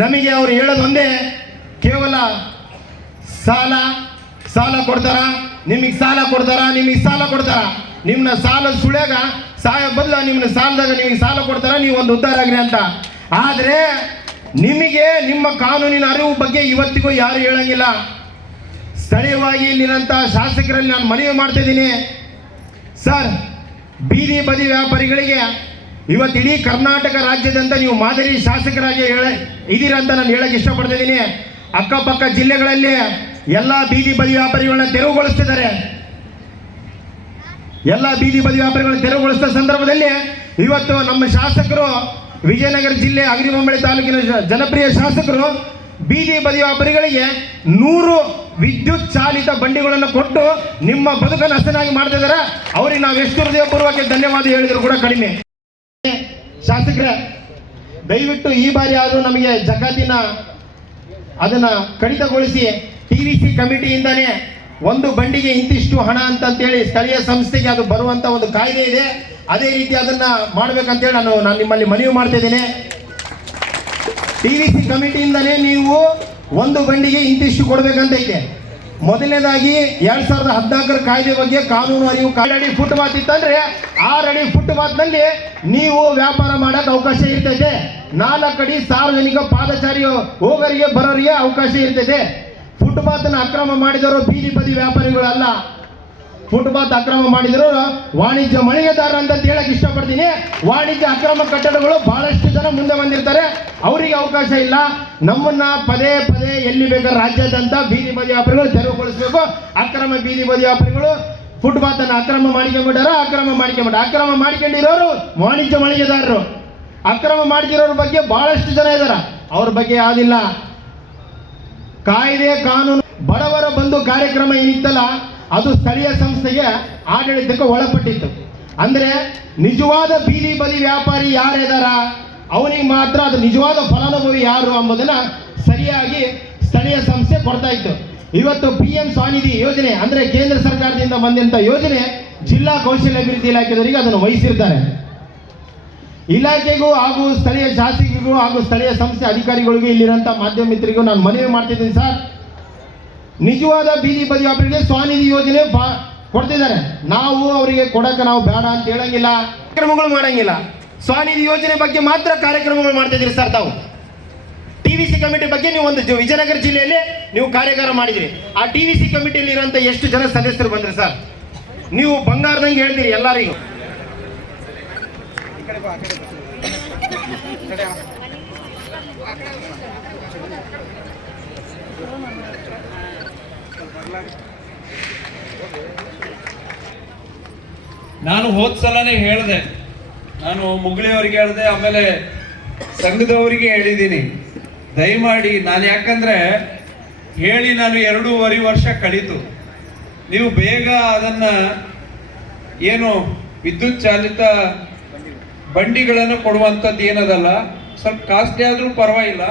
ನಮಗೆ ಅವರು ಹೇಳೋದೊಂದೇ, ಕೇವಲ ಸಾಲ ಕೊಡ್ತಾರ, ನಿಮಗೆ ಸಾಲ ಕೊಡ್ತಾರ, ನಿಮಗೆ ಸಾಲ ಕೊಡ್ತಾರ, ನಿಮ್ಮನ್ನ ಸಾಲದ ಸುಳ್ಯಾಗ ಸಹಾಯ ಬದಲ ನಿಮ್ಮನ್ನ ಸಾಲದಾಗ ನಿಮಗೆ ಸಾಲ ಕೊಡ್ತಾರ, ನೀವು ಒಂದು ಉದ್ಧಾರ ಆಗ್ರಿ ಅಂತ. ಆದರೆ ನಿಮಗೆ ನಿಮ್ಮ ಕಾನೂನಿನ ಅರಿವು ಬಗ್ಗೆ ಇವತ್ತಿಗೂ ಯಾರು ಹೇಳಂಗಿಲ್ಲ. ಸ್ಥಳೀಯವಾಗಿ ಇಲ್ಲಿರೋಂಥ ಶಾಸಕರಲ್ಲಿ ನಾನು ಮನವಿ ಮಾಡ್ತಾ ಇದ್ದೀನಿ, ಸರ್, ಬೀದಿ ಬದಿ ವ್ಯಾಪಾರಿಗಳಿಗೆ ಇವತ್ತು ಇಡೀ ಕರ್ನಾಟಕ ರಾಜ್ಯದಂತ ನೀವು ಮಾದರಿ ಶಾಸಕರಾಗಿ ಇದೀರಂತ ನಾನು ಹೇಳಕ್ಕೆ ಇಷ್ಟಪಡ್ತಾ ಇದ್ದೀನಿ. ಅಕ್ಕಪಕ್ಕ ಜಿಲ್ಲೆಗಳಲ್ಲಿ ಎಲ್ಲ ಬೀದಿ ಬದಿ ವ್ಯಾಪಾರಿಗಳನ್ನ ತೆರವುಗೊಳಿಸ್ತಿದ್ದಾರೆ. ಎಲ್ಲ ಬೀದಿ ಬದಿ ವ್ಯಾಪಾರಿಗಳನ್ನ ತೆರವುಗೊಳಿಸಿದ ಸಂದರ್ಭದಲ್ಲಿ ಇವತ್ತು ನಮ್ಮ ಶಾಸಕರು, ವಿಜಯನಗರ ಜಿಲ್ಲೆ ಅಗ್ರಿಬೊಮ್ಮಳೆ ತಾಲೂಕಿನ ಜನಪ್ರಿಯ ಶಾಸಕರು ಬೀದಿ ಬದಿ ವ್ಯಾಪಾರಿಗಳಿಗೆ 100 ವಿದ್ಯುತ್ ಚಾಲಿತ ಬಂಡಿಗಳನ್ನು ಕೊಟ್ಟು ನಿಮ್ಮ ಬದುಕನ್ನು ಹಸನಾಗಿ ಮಾಡ್ತಿದ್ದಾರೆ. ಅವ್ರಿಗೆ ನಾವು ಎಷ್ಟು ಹೃದಯಪೂರ್ವಕ ಧನ್ಯವಾದ ಹೇಳಿದ್ರು ಕೂಡ ಕಡಿಮೆ. ಶಾಸಕರೇ, ದಯವಿಟ್ಟು ಈ ಬಾರಿ ಆದರೂ ನಮಗೆ ಜಕಾತಿನ ಅದನ್ನ ಕಡಿತಗೊಳಿಸಿ TVC ಕಮಿಟಿಯಿಂದನೇ ಒಂದು ಬಂಡಿಗೆ ಇಂತಿಷ್ಟು ಹಣ ಅಂತೇಳಿ ಸ್ಥಳೀಯ ಸಂಸ್ಥೆಗೆ ಅದು ಬರುವಂತ ಒಂದು ಕಾಯ್ದೆ ಇದೆ. ಅದೇ ರೀತಿ ಅದನ್ನ ಮಾಡ್ಬೇಕಂತೇಳಿ ನಾನು ನಿಮ್ಮಲ್ಲಿ ಮನವಿ ಮಾಡ್ತಾ ಇದ್ದೇನೆ. TVC ಕಮಿಟಿಯಿಂದನೇ ನೀವು ಒಂದು ಬಂಡಿಗೆ ಇಂತಿಷ್ಟು ಕೊಡ್ಬೇಕಂತೈತೆ. ಮೊದಲನೇದಾಗಿ 2014 ಕಾಯ್ದೆ ಬಗ್ಗೆ ಕಾನೂನು ಅರಿವು 6 ಅಡಿ ಫುಟ್ಪಾತ್ ಇತ್ತಂದ್ರೆ 6 ಅಡಿ ಫುಟ್ಪಾತ್ನಲ್ಲಿ ನೀವು ವ್ಯಾಪಾರ ಮಾಡಕ್ಕೆ ಅವಕಾಶ ಇರ್ತೈತೆ. 4 ಅಡಿ ಸಾರ್ವಜನಿಕ ಪಾದಚಾರಿ ಹೋಗೋರಿಗೆ ಬರೋರಿಗೆ ಅವಕಾಶ ಇರ್ತೈತೆ. ಫುಟ್ಪಾತ್ನ ಅಕ್ರಮ ಮಾಡಿದವರು ಬೀದಿ ಬದಿ ವ್ಯಾಪಾರಿಗಳಲ್ಲ. ಫುಟ್ಪಾತ್ ಅಕ್ರಮ ಮಾಡಿದ್ರು ವಾಣಿಜ್ಯ ಮಳಿಗೆದಾರ ಅಂತ ಹೇಳಕ್ ಇಷ್ಟಪಡ್ತೀನಿ. ವಾಣಿಜ್ಯ ಅಕ್ರಮ ಕಟ್ಟಡಗಳು ಬಹಳಷ್ಟು ಜನ ಮುಂದೆ ಬಂದಿರ್ತಾರೆ, ಅವರಿಗೆ ಅವಕಾಶ ಇಲ್ಲ. ನಮ್ಮನ್ನ ಪದೇ ಪದೇ ಎಲ್ಲಿ ಬೇಕಾದ್ರೆ ರಾಜ್ಯಾದ್ಯಂತ ಬೀದಿ ಬದಿ ವ್ಯಾಪಾರಿಗಳು ತೆರವುಗೊಳಿಸಬೇಕು. ಅಕ್ರಮ ಬೀದಿ ಬದಿ ವ್ಯಾಪಾರಿಗಳು ಫುಟ್ಪಾತ್ ಅನ್ನು ಅಕ್ರಮ ಅಕ್ರಮ ಮಾಡ್ಕೊಂಡಿರೋರು ವಾಣಿಜ್ಯ ಮಳಿಗೆದಾರರು. ಅಕ್ರಮ ಮಾಡ್ತಿರೋರ ಬಗ್ಗೆ ಬಹಳಷ್ಟು ಜನ ಇದಾರ, ಅವ್ರ ಬಗ್ಗೆ ಯಾವ್ದಿಲ್ಲ. ಕಾಯ್ದೆ ಕಾನೂನು ಬಡವರ ಬಂಧು ಕಾರ್ಯಕ್ರಮ ಏನಿತ್ತಲ್ಲ, ಅದು ಸ್ಥಳೀಯ ಸಂಸ್ಥೆಗೆ ಆಡಳಿತಕ್ಕೆ ಒಳಪಟ್ಟಿತ್ತು. ಅಂದ್ರೆ ನಿಜವಾದ ಬೀದಿ ಬದಿ ವ್ಯಾಪಾರಿ ಯಾರಿದಾರ ಅವನಿಗೆ ಮಾತ್ರ ಅದು ನಿಜವಾದ ಫಲಾನುಭವಿ ಯಾರು ಎಂಬುದನ್ನ ಸರಿಯಾಗಿ ಸ್ಥಳೀಯ ಸಂಸ್ಥೆ ಕೊಡ್ತಾ ಇತ್ತು. ಇವತ್ತು PM ಸ್ವಾನಿಧಿ ಯೋಜನೆ ಅಂದ್ರೆ ಕೇಂದ್ರ ಸರ್ಕಾರದಿಂದ ಬಂದಂತ ಯೋಜನೆ ಜಿಲ್ಲಾ ಕೌಶಲ್ಯ ಅಭಿವೃದ್ಧಿ ಇಲಾಖೆದವರಿಗೆ ಅದನ್ನು ವಹಿಸಿರ್ತಾರೆ. ಇಲಾಖೆಗೂ ಹಾಗೂ ಸ್ಥಳೀಯ ಶಾಸಕರಿಗೂ ಹಾಗೂ ಸ್ಥಳೀಯ ಸಂಸ್ಥೆ ಅಧಿಕಾರಿಗಳಿಗೂ ಇಲ್ಲಿರುವಂಥ ಮಾಧ್ಯಮ ಮಿತ್ರರಿಗೂ ನಾನು ಮನವಿ ಮಾಡ್ತಿದ್ದೀನಿ, ಸರ್, ನಿಜವಾದ ಬೀದಿ ಬದಿ ವ್ಯಾಪಾರಿಗೆ ಸ್ವಾನಿಧಿ ಯೋಜನೆ ಕೊಡ್ತಿದ್ದಾರೆ. ನಾವು ಅವರಿಗೆ ಕೊಡಕ್ಕೆ ನಾವು ಬೇಡ ಅಂತ ಹೇಳಂಗಿಲ್ಲ, ಕಾರ್ಯಕ್ರಮಗಳು ಮಾಡಂಗಿಲ್ಲ. ಸ್ವಾನಿಧಿ ಯೋಜನೆ ಬಗ್ಗೆ ಮಾತ್ರ ಕಾರ್ಯಕ್ರಮಗಳು ಮಾಡ್ತಿದ್ದೀರಿ ಸರ್. ತಾವು TVC ಕಮಿಟಿ ಬಗ್ಗೆ ನೀವು ಒಂದು ವಿಜಯನಗರ ಜಿಲ್ಲೆಯಲ್ಲಿ ನೀವು ಕಾರ್ಯಾಗಾರ ಮಾಡಿದಿರಿ. ಆ TVC ಕಮಿಟಿಯಲ್ಲಿ ಇರುವಂತ ಎಷ್ಟು ಜನ ಸದಸ್ಯರು ಬಂದ್ರಿ ಸರ್? ನೀವು ಬಂಗಾರದಂಗೆ ಹೇಳ್ತೀರಿ ಎಲ್ಲರಿಗೂ. ನಾನು ಹೋದ ಸಲನೇ ಹೇಳಿದೆ, ನಾನು ಮುಗಳಿಯವರಿಗೆ ಹೇಳಿದೆ, ಆಮೇಲೆ ಸಂಘದವರಿಗೆ ಹೇಳಿದ್ದೀನಿ, ದಯಮಾಡಿ ನಾನು ಯಾಕಂದ್ರೆ ಹೇಳಿ ನಾನು 2.5 ವರ್ಷ ಕಳೀತು. ನೀವು ಬೇಗ ಅದನ್ನ ಏನು ವಿದ್ಯುತ್ ಚಾಲಿತ ಬಂಡಿಗಳನ್ನು ಕೊಡುವಂಥದ್ದು ಏನದಲ್ಲ, ಸ್ವಲ್ಪ ಕಾಸ್ಟ್ಲಿ ಆದರೂ ಪರವಾಗಿಲ್ಲ,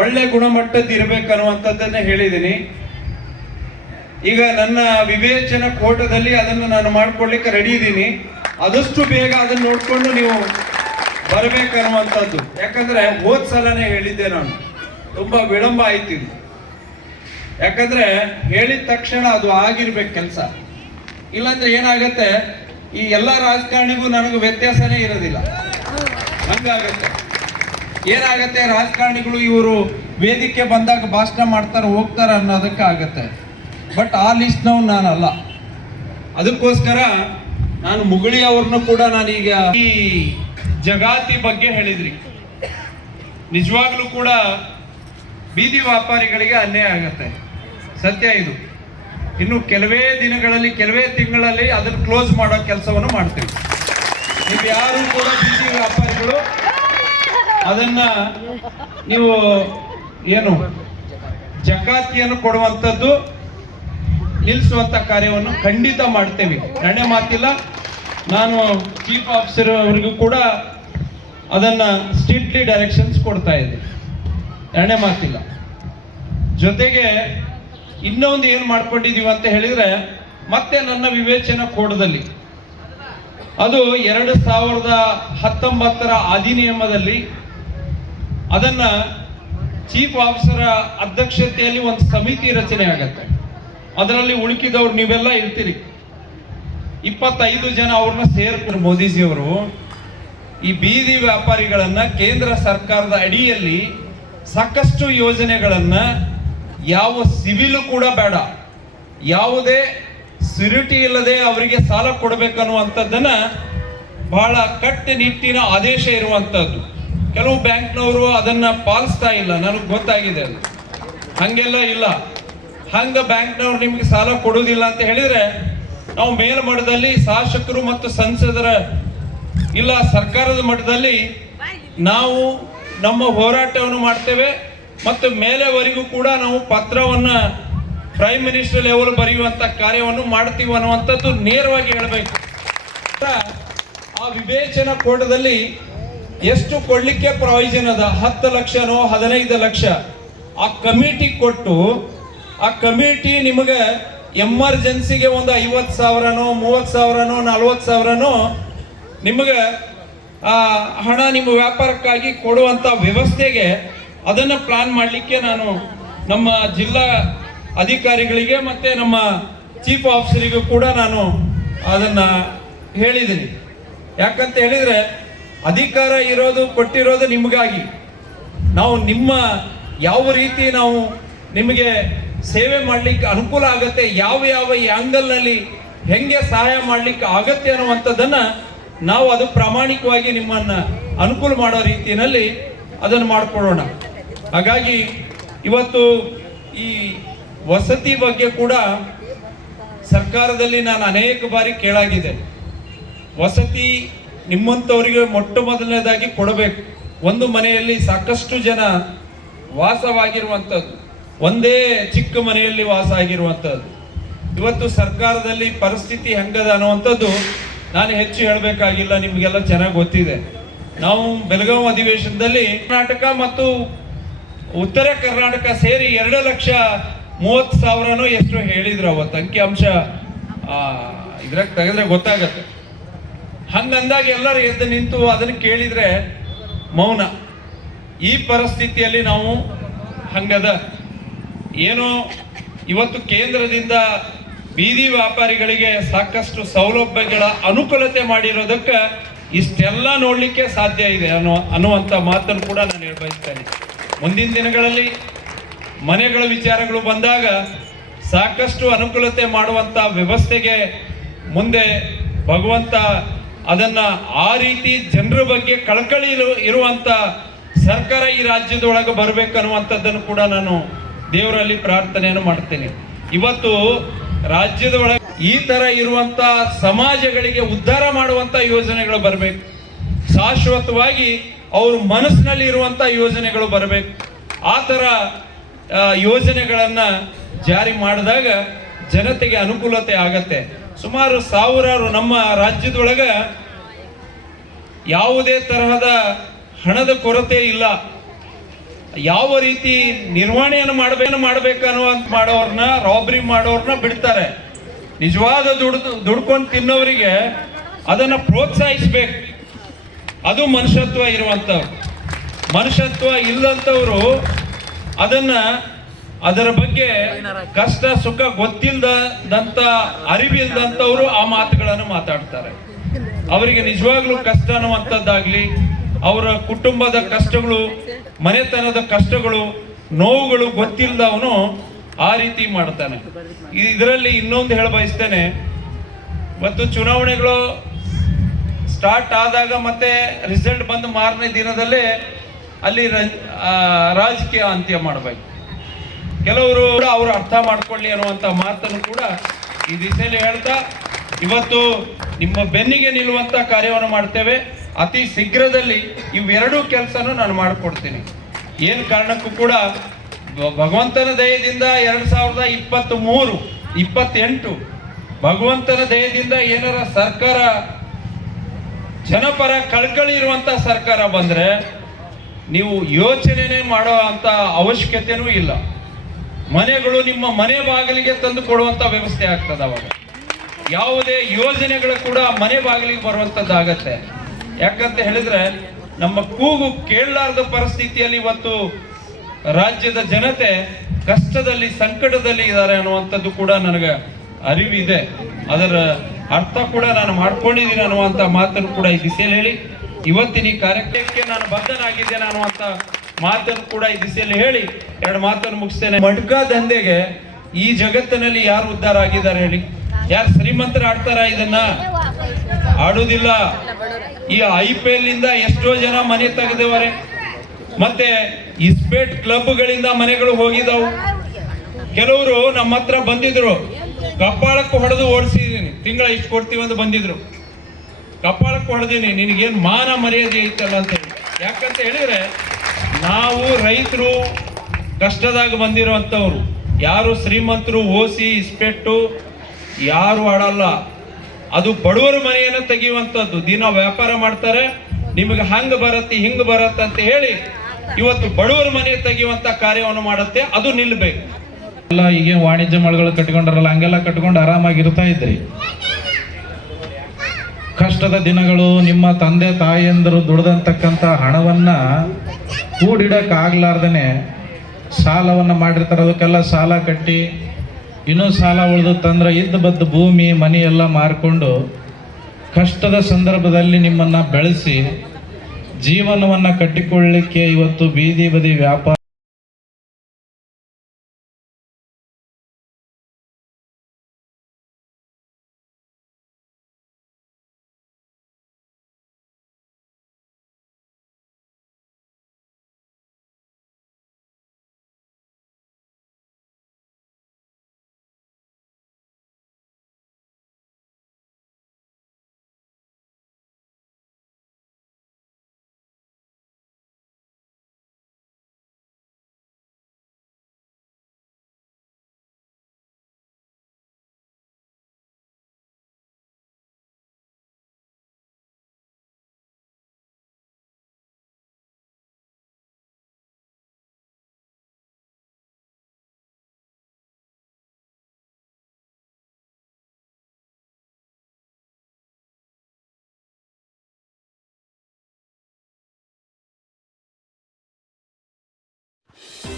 ಒಳ್ಳೆ ಗುಣಮಟ್ಟದ್ದು ಇರಬೇಕನ್ನುವಂಥದ್ದನ್ನೇ ಹೇಳಿದ್ದೀನಿ. ಈಗ ನನ್ನ ವಿವೇಚನ ಕೋಟದಲ್ಲಿ ಅದನ್ನು ನಾನು ಮಾಡ್ಕೊಳ್ಳಿಕ್ಕೆ ರೆಡಿ ಇದ್ದೀನಿ. ಆದಷ್ಟು ಬೇಗ ಅದನ್ನು ನೋಡಿಕೊಂಡು ನೀವು ಬರಬೇಕನ್ನುವಂಥದ್ದು. ಯಾಕಂದ್ರೆ ಹೋದ ಸಲನೇ ಹೇಳಿದ್ದೆ, ನಾನು ತುಂಬ ವಿಳಂಬ ಆಯ್ತಿದ್ದು. ಯಾಕಂದ್ರೆ ಹೇಳಿದ ತಕ್ಷಣ ಅದು ಆಗಿರ್ಬೇಕು ಕೆಲಸ, ಇಲ್ಲಾಂದ್ರೆ ಏನಾಗತ್ತೆ, ಈ ಎಲ್ಲ ರಾಜಕಾರಣಿಗೂ ನನಗೂ ವ್ಯತ್ಯಾಸನೇ ಇರೋದಿಲ್ಲ. ಹಂಗಾಗತ್ತೆ, ಏನಾಗತ್ತೆ, ರಾಜಕಾರಣಿಗಳು ಇವರು ವೇದಿಕೆ ಬಂದಾಗ ಭಾಷಣ ಮಾಡ್ತಾರೆ ಹೋಗ್ತಾರೆ ಅನ್ನೋದಕ್ಕೆ ಆಗತ್ತೆ. ಬಟ್ ಆ ಲಿಸ್ಟ್ನವ್ ನಾನಲ್ಲ. ಅದಕ್ಕೋಸ್ಕರ ನಾನು ಮುಗಳಿ ಅವ್ರನ್ನು ಕೂಡ ನಾನೀಗ ಈ ಜಗಾತಿ ಬಗ್ಗೆ ಹೇಳಿದ್ರಿ, ನಿಜವಾಗ್ಲೂ ಕೂಡ ಬೀದಿ ವ್ಯಾಪಾರಿಗಳಿಗೆ ಅನ್ಯಾಯ ಆಗತ್ತೆ, ಸತ್ಯ ಇದು. ಇನ್ನು ಕೆಲವೇ ದಿನಗಳಲ್ಲಿ, ಕೆಲವೇ ತಿಂಗಳಲ್ಲಿ ಅದನ್ನು ಕ್ಲೋಸ್ ಮಾಡೋ ಕೆಲಸವನ್ನು ಮಾಡ್ತೀವಿ. ನೀವು ಯಾರು ಕೂಡ ಬೀದಿ ವ್ಯಾಪಾರಿಗಳು ಅದನ್ನ ನೀವು ಏನು ಜಕಾತಿಯನ್ನು ಕೊಡುವಂಥದ್ದು ನಿಲ್ಲಿಸುವಂಥ ಕಾರ್ಯವನ್ನು ಖಂಡಿತ ಮಾಡ್ತೇವೆ, ಎರಡನೇ ಮಾತಿಲ್ಲ. ನಾನು ಚೀಫ್ ಆಫೀಸರ್ ಅವರಿಗೂ ಕೂಡ ಅದನ್ನು ಸ್ಟ್ರಿಕ್ಟ್ಲಿ ಡೈರೆಕ್ಷನ್ಸ್ ಕೊಡ್ತಾ ಇದ್ದೀನಿ, ಎರಡನೇ ಮಾತಿಲ್ಲ. ಜೊತೆಗೆ ಇನ್ನೊಂದು ಏನು ಮಾಡ್ಕೊಂಡಿದ್ದೀವಿ ಅಂತ ಹೇಳಿದರೆ, ಮತ್ತೆ ನನ್ನ ವಿವೇಚನಾ ಕೋಡದಲ್ಲಿ ಅದು 2019 ಅಧಿನಿಯಮದಲ್ಲಿ ಅದನ್ನ ಚೀಫ್ ಆಫೀಸರ್ ಅಧ್ಯಕ್ಷತೆಯಲ್ಲಿ ಒಂದು ಸಮಿತಿ ರಚನೆ ಆಗತ್ತೆ. ಅದರಲ್ಲಿ ಉಳುಕಿದವ್ರು ನೀವೆಲ್ಲ ಇರ್ತೀರಿ. 25 ಜನ ಅವ್ರನ್ನ ಸೇರ್ತಾರೆ. ಮೋದಿಜಿಯವರು ಈ ಬೀದಿ ವ್ಯಾಪಾರಿಗಳನ್ನ ಕೇಂದ್ರ ಸರ್ಕಾರದ ಅಡಿಯಲ್ಲಿ ಸಾಕಷ್ಟು ಯೋಜನೆಗಳನ್ನ ಯಾವ ಸಿವಿಲು ಕೂಡ ಬೇಡ, ಯಾವುದೇ ಸಿರಿಟಿ ಇಲ್ಲದೆ ಅವರಿಗೆ ಸಾಲ ಕೊಡಬೇಕನ್ನುವಂಥದ್ದನ್ನ ಬಹಳ ಕಟ್ಟುನಿಟ್ಟಿನ ಆದೇಶ ಇರುವಂಥದ್ದು. ಕೆಲವು ಬ್ಯಾಂಕ್ನವರು ಅದನ್ನ ಪಾಲಿಸ್ತಾ ಇಲ್ಲ, ನನಗೆ ಗೊತ್ತಾಗಿದೆ. ಅದು ಹಂಗೆಲ್ಲ ಇಲ್ಲ. ಹಂಗ ಬ್ಯಾಂಕ್ನವ್ರು ನಿಮ್ಗೆ ಸಾಲ ಕೊಡುವುದಿಲ್ಲ ಅಂತ ಹೇಳಿದ್ರೆ ನಾವು ಮೇಲ್ಮಟ್ಟದಲ್ಲಿ ಶಾಸಕರು ಮತ್ತು ಸಂಸದರ ಇಲ್ಲ ಸರ್ಕಾರದ ಮಟ್ಟದಲ್ಲಿ ನಾವು ನಮ್ಮ ಹೋರಾಟವನ್ನು ಮಾಡ್ತೇವೆ ಮತ್ತು ಮೇಲೆವರೆಗೂ ಕೂಡ ನಾವು ಪತ್ರವನ್ನ ಪ್ರೈಮ್ ಮಿನಿಸ್ಟರ್ ಲೆವೆಲ್ ಬರೆಯುವಂತ ಕಾರ್ಯವನ್ನು ಮಾಡ್ತೀವಿ ಅನ್ನುವಂಥದ್ದು ನೇರವಾಗಿ ಹೇಳಬೇಕು. ಆ ವಿವೇಚನಾ ಕೋಟದಲ್ಲಿ ಎಷ್ಟು ಕೊಡ್ಲಿಕ್ಕೆ ಪ್ರಾವಿಷನ್ ಅದ, 10 ಲಕ್ಷನೋ 15 ಲಕ್ಷ ಆ ಕಮಿಟಿ ಕೊಟ್ಟು ಆ ಕಮಿಟಿ ನಿಮಗೆ ಎಮರ್ಜೆನ್ಸಿಗೆ ಒಂದು 50,000ನೋ 30,000ನೋ 40,000ನೋ ನಿಮಗೆ ಆ ಹಣ ನಿಮ್ಮ ವ್ಯಾಪಾರಕ್ಕಾಗಿ ಕೊಡುವಂತ ವ್ಯವಸ್ಥೆಗೆ ಅದನ್ನು ಪ್ಲಾನ್ ಮಾಡಲಿಕ್ಕೆ ನಾನು ನಮ್ಮ ಜಿಲ್ಲಾ ಅಧಿಕಾರಿಗಳಿಗೆ ಮತ್ತೆ ನಮ್ಮ ಚೀಫ್ ಆಫೀಸರಿಗೂ ಕೂಡ ನಾನು ಅದನ್ನ ಹೇಳಿದ್ದೀನಿ. ಯಾಕಂತ ಹೇಳಿದ್ರೆ ಅಧಿಕಾರ ಇರೋದು ಕೊಟ್ಟಿರೋದು ನಿಮಗಾಗಿ. ನಾವು ನಿಮ್ಮ ಯಾವ ರೀತಿ ನಾವು ನಿಮಗೆ ಸೇವೆ ಮಾಡಲಿಕ್ಕೆ ಅನುಕೂಲ ಆಗತ್ತೆ, ಯಾವ ಯಾವ ಆ್ಯಂಗಲ್ನಲ್ಲಿ ಹೆಂಗೆ ಸಹಾಯ ಮಾಡಲಿಕ್ಕೆ ಆಗತ್ತೆ ಅನ್ನುವಂಥದ್ದನ್ನ ನಾವು ಅದು ಪ್ರಾಮಾಣಿಕವಾಗಿ ನಿಮ್ಮನ್ನ ಅನುಕೂಲ ಮಾಡೋ ರೀತಿಯಲ್ಲಿ ಅದನ್ನು ಮಾಡಿಕೊಳ್ಳೋಣ. ಹಾಗಾಗಿ ಇವತ್ತು ಈ ವಸತಿ ಬಗ್ಗೆ ಕೂಡ ಸರ್ಕಾರದಲ್ಲಿ ನಾನು ಅನೇಕ ಬಾರಿ ಕೇಳಾಗಿದೆ. ವಸತಿ ನಿಮ್ಮಂಥವರಿಗೆ ಮೊಟ್ಟ ಮೊದಲನೇದಾಗಿ ಕೊಡಬೇಕು. ಒಂದು ಮನೆಯಲ್ಲಿ ಸಾಕಷ್ಟು ಜನ ವಾಸವಾಗಿರುವಂಥದ್ದು, ಒಂದೇ ಚಿಕ್ಕ ಮನೆಯಲ್ಲಿ ವಾಸ ಆಗಿರುವಂಥದ್ದು. ಇವತ್ತು ಸರ್ಕಾರದಲ್ಲಿ ಪರಿಸ್ಥಿತಿ ಹೆಂಗದ ಅನ್ನುವಂಥದ್ದು ನಾನು ಹೆಚ್ಚು ಹೇಳಬೇಕಾಗಿಲ್ಲ, ನಿಮಗೆಲ್ಲ ಚೆನ್ನಾಗಿ ಗೊತ್ತಿದೆ. ನಾವು ಬೆಳಗಾವಿ ಅಧಿವೇಶನದಲ್ಲಿ ಕರ್ನಾಟಕ ಮತ್ತು ಉತ್ತರ ಕರ್ನಾಟಕ ಸೇರಿ 2,30,000 ಎಷ್ಟು ಹೇಳಿದ್ರು ಅವತ್ತು. ಅಂಕಿಅಂಶ ಇದ್ರಾಗ ತೆಗೆದ್ರೆ ಗೊತ್ತಾಗತ್ತೆ. ಹಂಗಂದಾಗ ಎಲ್ಲರೂ ಎದ್ದು ನಿಂತು ಅದನ್ನು ಕೇಳಿದ್ರೆ ಮೌನ. ಈ ಪರಿಸ್ಥಿತಿಯಲ್ಲಿ ನಾವು ಹಂಗದ ಏನೋ ಇವತ್ತು ಕೇಂದ್ರದಿಂದ ಬೀದಿ ವ್ಯಾಪಾರಿಗಳಿಗೆ ಸಾಕಷ್ಟು ಸೌಲಭ್ಯಗಳ ಅನುಕೂಲತೆ ಮಾಡಿರೋದಕ್ಕೆ ಇಷ್ಟೆಲ್ಲ ನೋಡ್ಲಿಕ್ಕೆ ಸಾಧ್ಯ ಇದೆ ಅನ್ನುವಂಥ ಮಾತನ್ನು ಕೂಡ ನಾನು ಹೇಳ್ಬಯಸ್ತೇನೆ. ಮುಂದಿನ ದಿನಗಳಲ್ಲಿ ಮನೆಗಳ ವಿಚಾರಗಳು ಬಂದಾಗ ಸಾಕಷ್ಟು ಅನುಕೂಲತೆ ಮಾಡುವಂಥ ವ್ಯವಸ್ಥೆಗೆ ಮುಂದೆ ಭಗವಂತ ಅದನ್ನ ಆ ರೀತಿ ಜನರ ಬಗ್ಗೆ ಕಳಕಳಿ ಇರುವಂತ ಸರ್ಕಾರ ಈ ರಾಜ್ಯದೊಳಗೆ ಬರಬೇಕನ್ನುವಂಥದ್ದನ್ನು ಕೂಡ ನಾನು ದೇವರಲ್ಲಿ ಪ್ರಾರ್ಥನೆಯನ್ನು ಮಾಡ್ತೇನೆ. ಇವತ್ತು ರಾಜ್ಯದೊಳಗೆ ಈ ತರ ಇರುವಂತ ಸಮಾಜಗಳಿಗೆ ಉದ್ಧಾರ ಮಾಡುವಂತ ಯೋಜನೆಗಳು ಬರಬೇಕು. ಶಾಶ್ವತವಾಗಿ ಅವ್ರ ಮನಸ್ಸಿನಲ್ಲಿ ಇರುವಂತ ಯೋಜನೆಗಳು ಬರಬೇಕು. ಆ ತರ ಯೋಜನೆಗಳನ್ನ ಜಾರಿ ಮಾಡಿದಾಗ ಜನತೆಗೆ ಅನುಕೂಲತೆ ಆಗತ್ತೆ. ಸುಮಾರು ಸಾವಿರಾರು ನಮ್ಮ ರಾಜ್ಯದೊಳಗ ಯಾವುದೇ ತರಹದ ಹಣದ ಕೊರತೆ ಇಲ್ಲ. ಯಾವ ರೀತಿ ನಿರ್ವಹಣೆಯನ್ನು ಮಾಡ್ಬೇಕನ್ನುವಂತ ಮಾಡೋರ್ನ, ರಾಬರಿ ಮಾಡೋರ್ನ ಬಿಡ್ತಾರೆ. ನಿಜವಾದ ದುಡ್ಕೊಂಡು ತಿನ್ನೋರಿಗೆ ಅದನ್ನ ಪ್ರೋತ್ಸಾಹಿಸ್ಬೇಕು. ಅದು ಮನುಷ್ಯತ್ವ ಇರುವಂಥವ್ರು. ಮನುಷ್ಯತ್ವ ಇಲ್ಲದಂಥವ್ರು ಅದರ ಬಗ್ಗೆ ಕಷ್ಟ ಸುಖ ಗೊತ್ತಿಲ್ಲದಂತ ಅರಿವಿಲ್ಲದಂಥವ್ರು ಆ ಮಾತುಗಳನ್ನು ಮಾತಾಡ್ತಾರೆ. ಅವರಿಗೆ ನಿಜವಾಗ್ಲೂ ಕಷ್ಟ ಅನ್ನುವಂಥದ್ದಾಗ್ಲಿ, ಅವರ ಕುಟುಂಬದ ಕಷ್ಟಗಳು, ಮನೆತನದ ಕಷ್ಟಗಳು, ನೋವುಗಳು ಗೊತ್ತಿಲ್ಲದವನು ಆ ರೀತಿ ಮಾಡ್ತಾನೆ. ಇದರಲ್ಲಿ ಇನ್ನೊಂದು ಹೇಳ ಬಯಸ್ತೇನೆ. ಮತ್ತು ಚುನಾವಣೆಗಳು ಸ್ಟಾರ್ಟ್ ಆದಾಗ ಮತ್ತೆ ರಿಸಲ್ಟ್ ಬಂದು ಮಾರನೇ ದಿನದಲ್ಲೇ ಅಲ್ಲಿ ರಾಜಕೀಯ ಅಂತ್ಯ ಮಾಡಬೇಕು. ಕೆಲವರು ಅವರು ಅರ್ಥ ಮಾಡ್ಕೊಳ್ಳಿ ಅನ್ನುವಂಥ ಮಾತನ್ನು ಕೂಡ ಈ ದಿಸೆಯಲ್ಲಿ ಹೇಳ್ತಾ, ಇವತ್ತು ನಿಮ್ಮ ಬೆನ್ನಿಗೆ ನಿಲ್ಲುವಂಥ ಕಾರ್ಯವನ್ನು ಮಾಡ್ತೇವೆ. ಅತಿ ಶೀಘ್ರದಲ್ಲಿ ಇವೆರಡೂ ಕೆಲಸನೂ ನಾನು ಮಾಡಿಕೊಡ್ತೀನಿ. ಏನು ಕಾರಣಕ್ಕೂ ಕೂಡ ಭಗವಂತನ ದಯದಿಂದ 2023-28 ಭಗವಂತನ ದಯದಿಂದ ಏನಾರ ಸರ್ಕಾರ ಜನಪರ ಕಳಕಳಿ ಇರುವಂತ ಸರ್ಕಾರ ಬಂದ್ರೆ ನೀವು ಯೋಚನೆ ಮಾಡೋ ಅಂತ ಅವಶ್ಯಕತೆನೂ ಇಲ್ಲ. ಮನೆಗಳು ನಿಮ್ಮ ಮನೆ ಬಾಗಿಲಿಗೆ ತಂದು ಕೊಡುವಂತ ವ್ಯವಸ್ಥೆ ಆಗ್ತದೆ. ಅವಾಗ ಯಾವುದೇ ಯೋಜನೆಗಳು ಕೂಡ ಮನೆ ಬಾಗಿಲಿಗೆ ಬರುವಂಥದ್ದಾಗತ್ತೆ. ಯಾಕಂತ ಹೇಳಿದ್ರೆ ನಮ್ಮ ಕೂಗು ಕೇಳಲಾರದ ಪರಿಸ್ಥಿತಿಯಲ್ಲಿ ಇವತ್ತು ರಾಜ್ಯದ ಜನತೆ ಕಷ್ಟದಲ್ಲಿ ಸಂಕಟದಲ್ಲಿ ಇದ್ದಾರೆ ಅನ್ನುವಂಥದ್ದು ಕೂಡ ನನಗೆ ಅರಿವಿದೆ. ಅದರ ಅರ್ಥ ಕೂಡ ನಾನು ಮಾಡ್ಕೊಂಡಿದ್ದೀನಿ ಅನ್ನುವಂಥ ಮಾತನ್ನು ಕೂಡ ಈ ದಿಸೆಯಲ್ಲಿ ಹೇಳಿ, ಇವತ್ತಿನ ಈ ಕಾರ್ಯಕ್ರಮಕ್ಕೆ ನಾನು ಬದ್ಧನಾಗಿದ್ದೇನೆ ಅನ್ನುವಂಥ ಮಾತನ್ನು ಕೂಡ ಈ ದಿಸೆಯಲ್ಲಿ ಹೇಳಿ 2 ಮಾತನ್ನು ಮುಗಿಸ್ತೇನೆ. ಮಡ್ಕ ದಂಧೆಗೆ ಈ ಜಗತ್ತಿನಲ್ಲಿ ಯಾರು ಉದ್ಧಾರ ಆಗಿದ್ದಾರೆ ಹೇಳಿ? ಯಾರು ಶ್ರೀಮಂತರು ಆಡ್ತಾರ? ಇದನ್ನ ಆಡುವುದಿಲ್ಲ. ಈ IPL ಇಂದ ಎಷ್ಟೋ ಜನ ಮನೆ ತೆಗೆದವರೆ, ಮತ್ತೆ ಇಸ್ಪೇಟ್ ಕ್ಲಬ್ಗಳಿಂದ ಮನೆಗಳು ಹೋಗಿದವು. ಕೆಲವರು ನಮ್ಮ ಹತ್ರ ಬಂದಿದ್ರು, ಕಪಾಳಕ್ಕೆ ಹೊಡೆದು ಓಡಿಸಿದೀನಿ, ತಿಂಗಳ ಇಷ್ಟು ಕೊಡ್ತೀವಿ ಅಂತ ಬಂದಿದ್ರು. ಕಪಾಳಕ್ಕೆ ಹೊಡೆದೀನಿ, ನಿನಗೇನು ಮಾನ ಮರ್ಯಾದೆ ಐತಲ್ಲ ಅಂತ ಹೇಳಿ. ಯಾಕಂತ ಹೇಳಿದ್ರೆ ನಾವು ರೈತರು ಕಷ್ಟದಾಗ ಬಂದಿರೋಂಥವ್ರು, ಯಾರು ಶ್ರೀಮಂತರು ಓಸಿ ಇಸ್ಪೆಟ್ಟು ಯಾರು ಆಡಲ್ಲ. ಅದು ಬಡವರ ಮನೆಯನ್ನು ತೆಗೆಯುವಂಥದ್ದು. ದಿನ ವ್ಯಾಪಾರ ಮಾಡ್ತಾರೆ, ನಿಮಗೆ ಹಂಗೆ ಬರತ್ತೆ ಹಿಂಗೆ ಬರತ್ತೆ ಅಂತ ಹೇಳಿ ಇವತ್ತು ಬಡವರ ಮನೆ ತೆಗೆಯುವಂಥ ಕಾರ್ಯವನ್ನು ಮಾಡುತ್ತೆ. ಅದು ನಿಲ್ಲಬೇಕು. ಎಲ್ಲ ಈಗ ವಾಣಿಜ್ಯ ಮಳಿಗೆಗಳು ಕಟ್ಕೊಂಡ್ರಲ್ಲ, ಹಂಗೆಲ್ಲ ಕಟ್ಕೊಂಡು ಆರಾಮಾಗಿರ್ತಾ ಇದ್ರಿ. ಕಷ್ಟದ ದಿನಗಳು ನಿಮ್ಮ ತಂದೆ ತಾಯಿಯಂದರು ದುಡ್ದಂತಕ್ಕಂಥ ಹಣವನ್ನ ಕೂಡಿಡಕ್ಕಾಗ್ಲಾರ್ದೇ ಸಾಲವನ್ನು ಮಾಡಿರ್ತಾರೆ. ಅದಕ್ಕೆಲ್ಲ ಸಾಲ ಕಟ್ಟಿ ಇನ್ನೂ ಸಾಲ ಉಳಿದುತ್ತಂದ್ರೆ ಇದ್ದ ಬದ್ದ ಭೂಮಿ ಮನೆ ಎಲ್ಲ ಮಾರಿಕೊಂಡು ಕಷ್ಟದ ಸಂದರ್ಭದಲ್ಲಿ ನಿಮ್ಮನ್ನು ಬೆಳೆಸಿ ಜೀವನವನ್ನು ಕಟ್ಟಿಕೊಳ್ಳಲಿಕ್ಕೆ ಇವತ್ತು ಬೀದಿ ಬದಿ ವ್ಯಾಪಾರ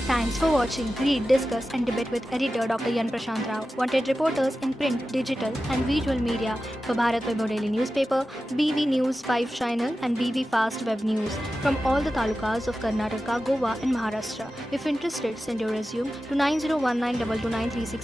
Thanks for watching. Read, discuss and debate with editor Dr. Yan Prashant Rao. Wanted reporters in print, digital and visual media for Bharat Vaibhav Daily Newspaper, BV News 5 Channel and BV Fast Web News from all the talukas of Karnataka, Goa and Maharashtra. If interested, send your resume to 9019229369.